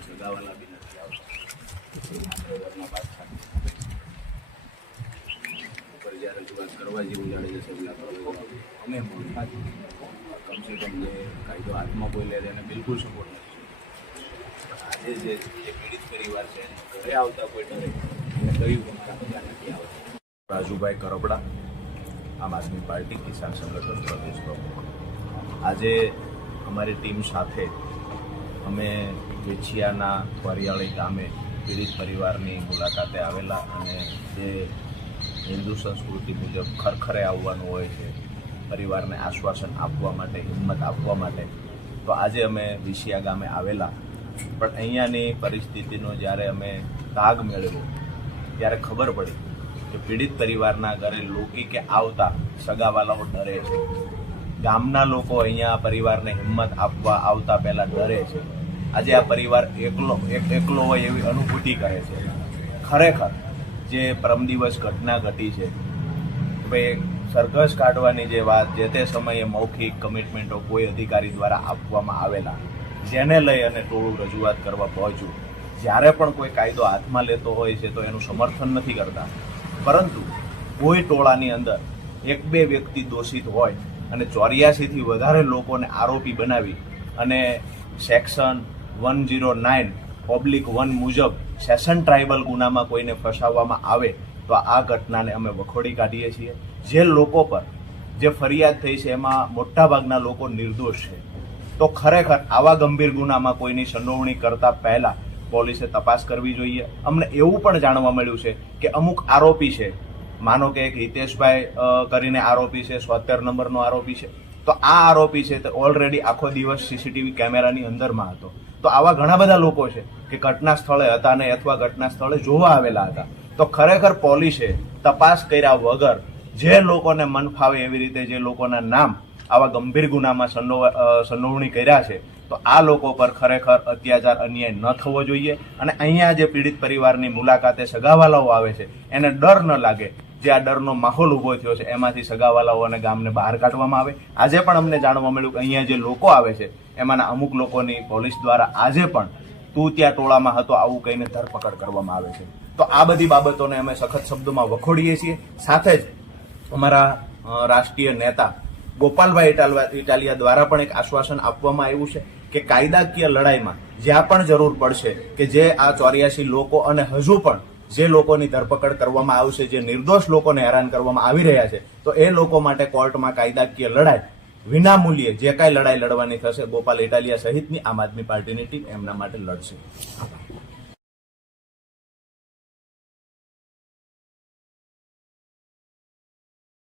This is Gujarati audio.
એના સગાવાલા બી નથી આવતા. ઉપર જ્યારે રજૂઆત કરવા જેવું જાણે છે સગલા કરવા અમે પણ કમસે કમ જે કાયદો હાથમાં કોઈ લે એને બિલકુલ સપોર્ટ નથી. આજે જે પીડિત પરિવાર છે ઘરે આવતા કોઈ ડરે એને કહ્યું કે બધા નથી આવતા. રાજુભાઈ કરપડા, આમ આદમી પાર્ટી કિસાન સંગઠન પ્રદેશ પ્રમુખ. આજે અમારી ટીમ સાથે અમે વેછિયાના વરિયાળી ગામે પીડિત પરિવારની મુલાકાતે આવેલા અને જે હિન્દુ સંસ્કૃતિ મુજબ ખરખરે આવવાનું હોય છે, પરિવારને આશ્વાસન આપવા માટે, હિંમત આપવા માટે, તો આજે અમે વિશિયા ગામે આવેલા. પણ અહીંયાની પરિસ્થિતિનો જ્યારે અમે તાગ મેળવ્યો ત્યારે ખબર પડી કે પીડિત પરિવારના ઘરે લોકિકે આવતા સગાવાલાઓ ડરે છે. ગામના લોકો અહીંયા પરિવારને હિંમત આપવા આવતા પહેલાં ડરે છે. આજે આ પરિવાર એકલો હોય એવી અનુભૂતિ કરે છે. ખરેખર જે પરમ દિવસ ઘટના ઘટી છે, ભાઈ સરઘસ કાઢવાની જે વાત જે તે સમયે મૌખિક કમિટમેન્ટો કોઈ અધિકારી દ્વારા આપવામાં આવેલા, જેને લઈ અને ટોળું રજૂઆત કરવા પહોંચ્યું. જ્યારે પણ કોઈ કાયદો હાથમાં લેતો હોય છે તો એનું સમર્થન નથી કરતા, પરંતુ કોઈ ટોળાની અંદર એક બે વ્યક્તિ દોષિત હોય અને 84થી વધારે લોકોને આરોપી બનાવી અને સેક્શન 109 ઓબ્લિક 1 મુજબ સેશન ટ્રાઇબલ ગુનામાં કોઈને ફસાવવામાં આવે તો આ ઘટનાને અમે વખોડી કાઢીએ છીએ. જે લોકો પર જે ફરિયાદ થઈ છે એમાં મોટાભાગના લોકો નિર્દોષ છે. તો ખરેખર આવા ગંભીર ગુનામાં કોઈની સંડોવણી કરતા પહેલા પોલીસે તપાસ કરવી જોઈએ. અમને એવું પણ જાણવા મળ્યું છે કે અમુક આરોપી છે, માનો કે એક હિતેશભાઈ કરીને આરોપી છે, 73 નંબરનો આરોપી છે, તો આ આરોપી છે તે ઓલરેડી આખો દિવસ સીસીટીવી કેમેરાની અંદરમાં હતો. તો આવા ઘણા બધા લોકો છે કે ઘટના સ્થળે હતા ને અથવા ઘટના સ્થળે જોવા આવેલા હતા. તો ખરેખર પોલીસે તપાસ કર્યા વગર જે લોકોને મન ફાવે એવી રીતે જે લોકોના નામ આવા ગંભીર ગુનામાં સંડોવણી કર્યા છે, તો આ લોકો પર ખરેખર અત્યાચાર અન્યાય ન થવો જોઈએ. અને અહીંયા જે પીડિત પરિવારની મુલાકાતે સગાવાલાઓ આવે છે એને ડર ન લાગે. જે આ ડરનો માહોલ ઊભો થયો છે એમાંથી સગાવાલાઓ અને ગામને બહાર કાઢવામાં આવે. આજે પણ અમને જાણવા મળ્યું કે અહીંયા જે લોકો આવે છે એમાંના અમુક લોકોની પોલીસ દ્વારા આજે પણ તું ત્યાં ટોળામાં હતો આવું કહીને ધરપકડ કરવામાં આવે છે. તો આ બધી બાબતોને અમે સખત શબ્દોમાં વખોડીએ છીએ. સાથે જ અમારા રાષ્ટ્રીય નેતા ગોપાલભાઈ ઇટાલિયા દ્વારા પણ એક આશ્વાસન આપવામાં આવ્યું છે કે કાયદાકીય લડાઈમાં જ્યાં પણ જરૂર પડશે કે જે આ 84 લોકો અને હજુ પણ જે લોકોની ધરપકડ કરવામાં આવશે, જે નિર્દોષ લોકોને હેરાન કરવામાં આવી રહ્યા છે, તો એ લોકો માટે કોર્ટમાં કાયદાકીય લડાઈ વિનામૂલ્યે જે કાંઈ લડાઈ લડવાની થશે, ગોપાલ ઇટાલિયા સહિતની આમ આદમી પાર્ટીની ટીમ એમના માટે લડશે.